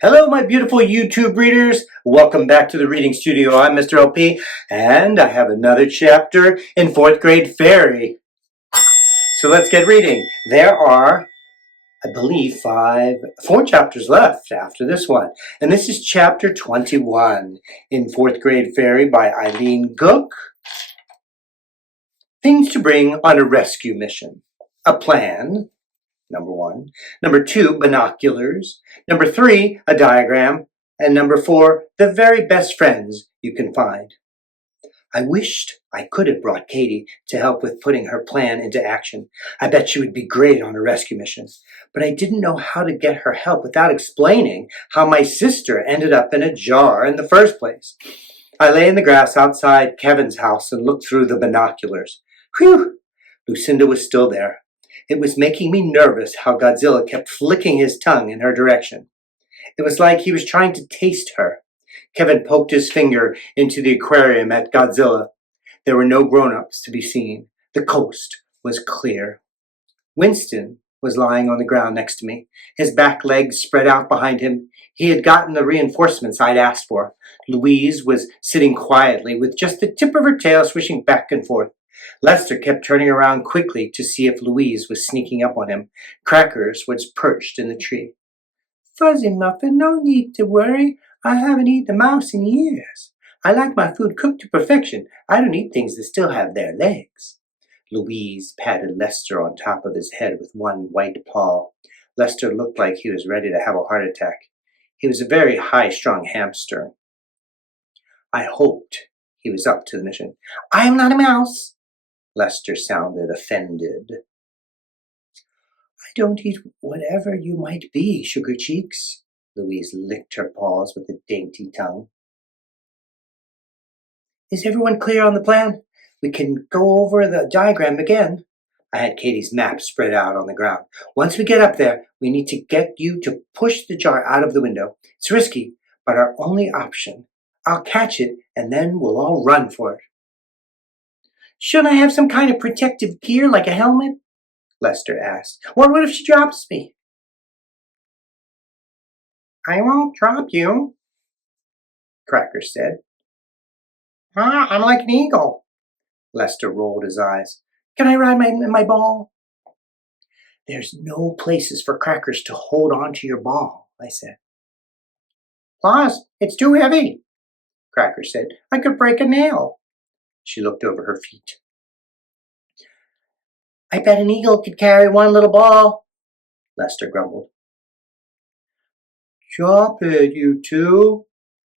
Hello, my beautiful YouTube readers. Welcome back to the Reading Studio. I'm Mr. LP, and I have another chapter in 4th grade fairy. So let's get reading. There are, I believe, 4 chapters left after this one. And this is chapter 21 in 4th grade fairy by Eileen Cook. Things to bring on a rescue mission. A plan. Number 1. Number 2, binoculars. Number 3, a diagram. And number 4, the very best friends you can find. I wished I could have brought Katie to help with putting her plan into action. I bet she would be great on a rescue mission. But I didn't know how to get her help without explaining how my sister ended up in a jar in the first place. I lay in the grass outside Kevin's house and looked through the binoculars. Whew! Lucinda was still there. It was making me nervous how Godzilla kept flicking his tongue in her direction. It was like he was trying to taste her. Kevin poked his finger into the aquarium at Godzilla. There were no grown-ups to be seen. The coast was clear. Winston was lying on the ground next to me, his back legs spread out behind him. He had gotten the reinforcements I'd asked for. Louise was sitting quietly with just the tip of her tail swishing back and forth. Lester kept turning around quickly to see if Louise was sneaking up on him. Crackers was perched in the tree. Fuzzy Muffin, no need to worry. I haven't eaten a mouse in years. I like my food cooked to perfection. I don't eat things that still have their legs. Louise patted Lester on top of his head with one white paw. Lester looked like he was ready to have a heart attack. He was a very high-strung hamster. I hoped he was up to the mission. I am not a mouse. Lester sounded offended. I don't eat whatever you might be, Sugar Cheeks. Louise licked her paws with a dainty tongue. Is everyone clear on the plan? We can go over the diagram again. I had Katie's map spread out on the ground. Once we get up there, we need to get you to push the jar out of the window. It's risky, but our only option. I'll catch it, and then we'll all run for it. Shouldn't I have some kind of protective gear, like a helmet? Lester asked. What if she drops me? I won't drop you, Cracker said. I'm like an eagle. Lester rolled his eyes. Can I ride my ball? There's no places for Crackers to hold on to your ball, I said. Plus, it's too heavy, Cracker said. I could break a nail. She looked over her feet. I bet an eagle could carry one little ball, Lester grumbled. Drop it, you two.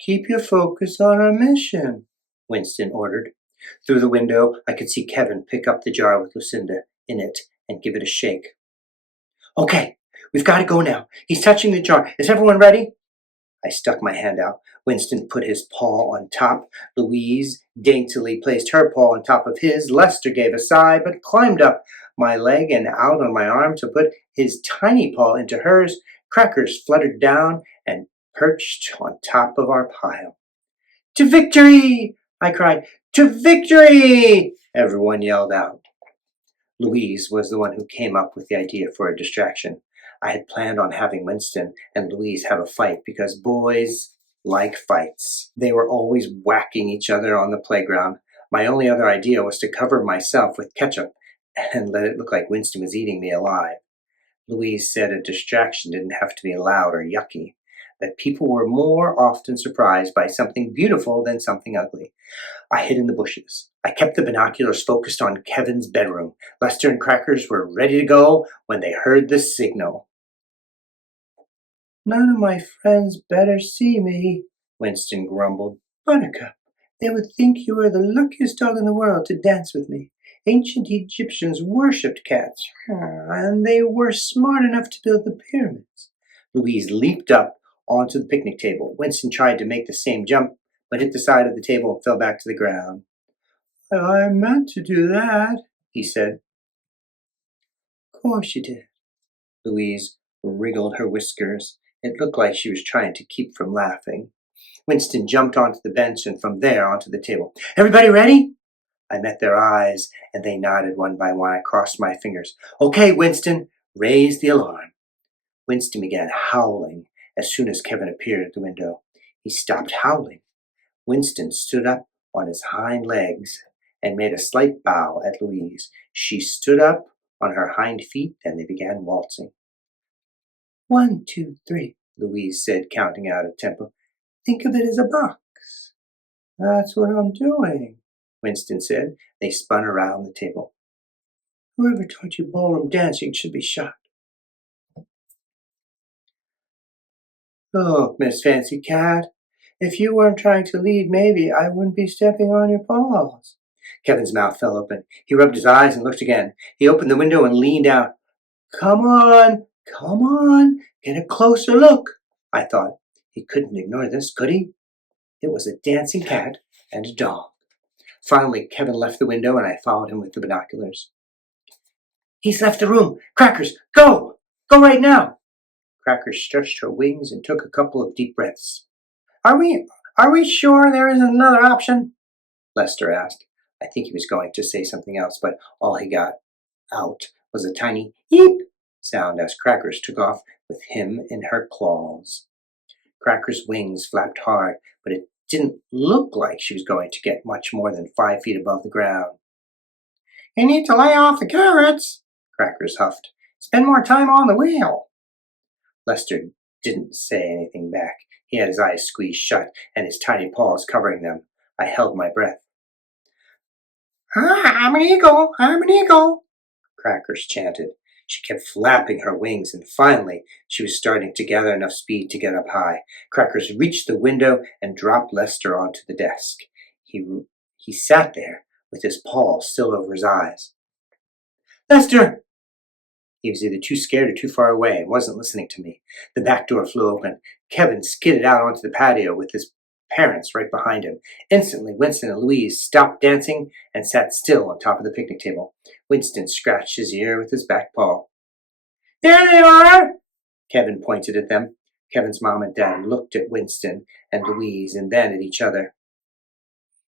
Keep your focus on our mission, Winston ordered. Through the window, I could see Kevin pick up the jar with Lucinda in it and give it a shake. Okay, we've got to go now. He's touching the jar. Is everyone ready? I stuck my hand out. Winston put his paw on top. Louise daintily placed her paw on top of his. Lester gave a sigh, but climbed up my leg and out on my arm to put his tiny paw into hers. Crackers fluttered down and perched on top of our pile. To victory! I cried. To victory! Everyone yelled out. Louise was the one who came up with the idea for a distraction. I had planned on having Winston and Louise have a fight because boys like fights. They were always whacking each other on the playground. My only other idea was to cover myself with ketchup and let it look like Winston was eating me alive. Louise said a distraction didn't have to be loud or yucky, that people were more often surprised by something beautiful than something ugly. I hid in the bushes. I kept the binoculars focused on Kevin's bedroom. Lester and Crackers were ready to go when they heard the signal. None of my friends better see me, Winston grumbled. Buttercup, they would think you were the luckiest dog in the world to dance with me. Ancient Egyptians worshipped cats, and they were smart enough to build the pyramids. Louise leaped up onto the picnic table. Winston tried to make the same jump, but hit the side of the table and fell back to the ground. I meant to do that, he said. Of course you did. Louise wriggled her whiskers. It looked like she was trying to keep from laughing. Winston jumped onto the bench and from there onto the table. Everybody ready? I met their eyes, and they nodded one by one. I crossed my fingers. Okay, Winston, raise the alarm. Winston began howling, as soon as Kevin appeared at the window. He stopped howling. Winston stood up on his hind legs and made a slight bow at Louise. She stood up on her hind feet, and they began waltzing. 1, 2, 3, Louise said, counting out of tempo. Think of it as a box. That's what I'm doing, Winston said. They spun around the table. Whoever taught you ballroom dancing should be shot. Look, Miss Fancy Cat, if you weren't trying to lead, maybe I wouldn't be stepping on your paws. Kevin's mouth fell open. He rubbed his eyes and looked again. He opened the window and leaned out. Come on, get a closer look, I thought. He couldn't ignore this, could he? It was a dancing cat and a dog. Finally, Kevin left the window, and I followed him with the binoculars. He's left the room. Crackers, go! Go right now! Crackers stretched her wings and took a couple of deep breaths. Are we sure there isn't another option? Lester asked. I think he was going to say something else, but all he got out was a tiny eep sound as Crackers took off with him in her claws. Crackers' wings flapped hard, but it didn't look like she was going to get much more than 5 feet above the ground. You need to lay off the carrots, Crackers huffed. Spend more time on the wheel. Lester didn't say anything back. He had his eyes squeezed shut and his tiny paws covering them. I held my breath. I'm an eagle, Crackers chanted. She kept flapping her wings, and finally she was starting to gather enough speed to get up high. Crackers reached the window and dropped Lester onto the desk. He sat there with his paw still over his eyes. Lester! He was either too scared or too far away and wasn't listening to me. The back door flew open. Kevin skidded out onto the patio with his parents right behind him. Instantly, Winston and Louise stopped dancing and sat still on top of the picnic table. Winston scratched his ear with his back paw. There they are! Kevin pointed at them. Kevin's mom and dad looked at Winston and Louise and then at each other.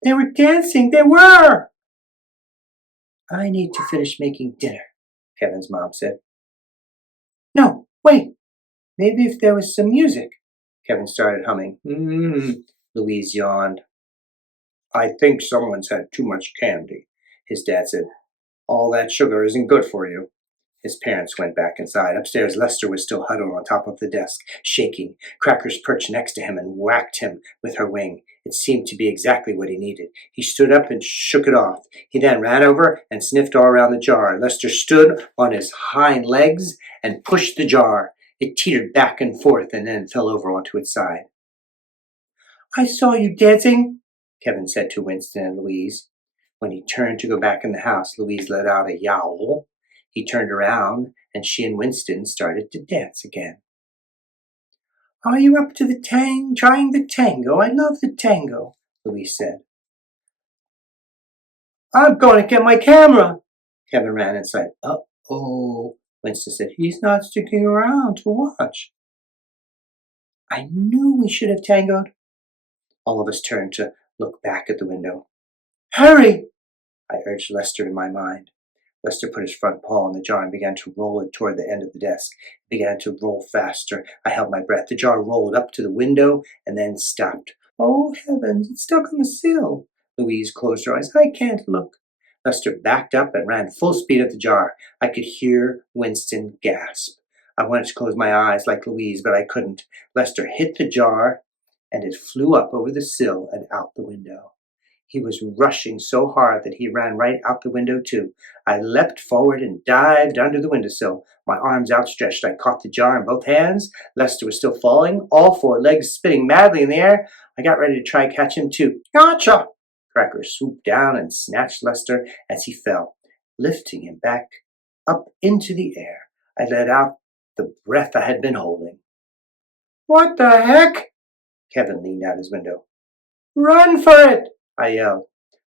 They were dancing! They were! I need to finish making dinner, Kevin's mom said. No, wait. Maybe if there was some music. Kevin started humming. Louise yawned. I think someone's had too much candy, his dad said. All that sugar isn't good for you. His parents went back inside. Upstairs, Lester was still huddled on top of the desk, shaking. Crackers perched next to him and whacked him with her wing. It seemed to be exactly what he needed. He stood up and shook it off. He then ran over and sniffed all around the jar. Lester stood on his hind legs and pushed the jar. It teetered back and forth and then fell over onto its side. I saw you dancing, Kevin said to Winston and Louise. When he turned to go back in the house, Louise let out a yowl. He turned around, and she and Winston started to dance again. Are you up to trying the tango? I love the tango, Louise said. I'm going to get my camera. Kevin ran inside. Uh-oh, Winston said. He's not sticking around to watch. I knew we should have tangoed. All of us turned to look back at the window. Hurry, I urged Lester in my mind. Lester put his front paw on the jar and began to roll it toward the end of the desk. It began to roll faster. I held my breath. The jar rolled up to the window and then stopped. Oh, heavens, it's stuck on the sill. Louise closed her eyes. I can't look. Lester backed up and ran full speed at the jar. I could hear Winston gasp. I wanted to close my eyes like Louise, but I couldn't. Lester hit the jar, and it flew up over the sill and out the window. He was rushing so hard that he ran right out the window, too. I leapt forward and dived under the windowsill. My arms outstretched, I caught the jar in both hands. Lester was still falling, all 4 legs spinning madly in the air. I got ready to try to catch him, too. Gotcha! Crackers swooped down and snatched Lester as he fell, lifting him back up into the air. I let out the breath I had been holding. What the heck? Kevin leaned out his window. Run for it! I yelled.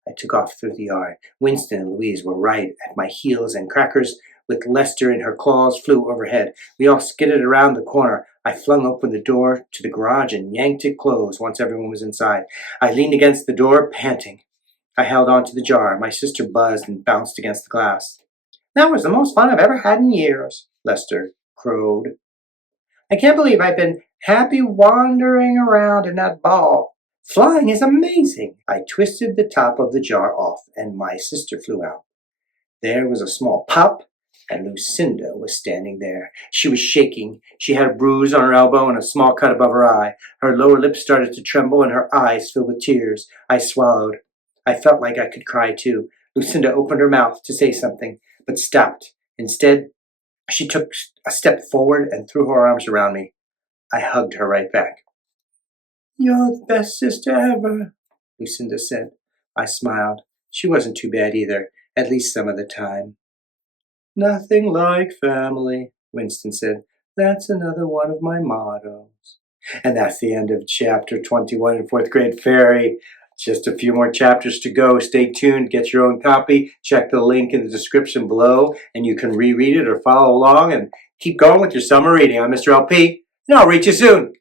I took off through the yard. Winston and Louise were right at my heels, and Crackers, with Lester in her claws, flew overhead. We all skidded around the corner. I flung open the door to the garage and yanked it closed once everyone was inside. I leaned against the door, panting. I held on to the jar. My sister buzzed and bounced against the glass. That was the most fun I've ever had in years, Lester crowed. I can't believe I've been happy wandering around in that ball. Flying is amazing. I twisted the top of the jar off, and my sister flew out. There was a small pop, and Lucinda was standing there. She was shaking. She had a bruise on her elbow and a small cut above her eye. Her lower lip started to tremble, and her eyes filled with tears. I swallowed. I felt like I could cry too. Lucinda opened her mouth to say something, but stopped. Instead, she took a step forward and threw her arms around me. I hugged her right back. "You're the best sister ever," Lucinda said. I smiled. She wasn't too bad either, at least some of the time. "Nothing like family," Winston said. "That's another one of my mottos." And that's the end of chapter 21 in 4th grade fairy. Just a few more chapters to go. Stay tuned. Get your own copy. Check the link in the description below, and you can reread it or follow along and keep going with your summer reading. I'm Mr. LP, and I'll reach you soon.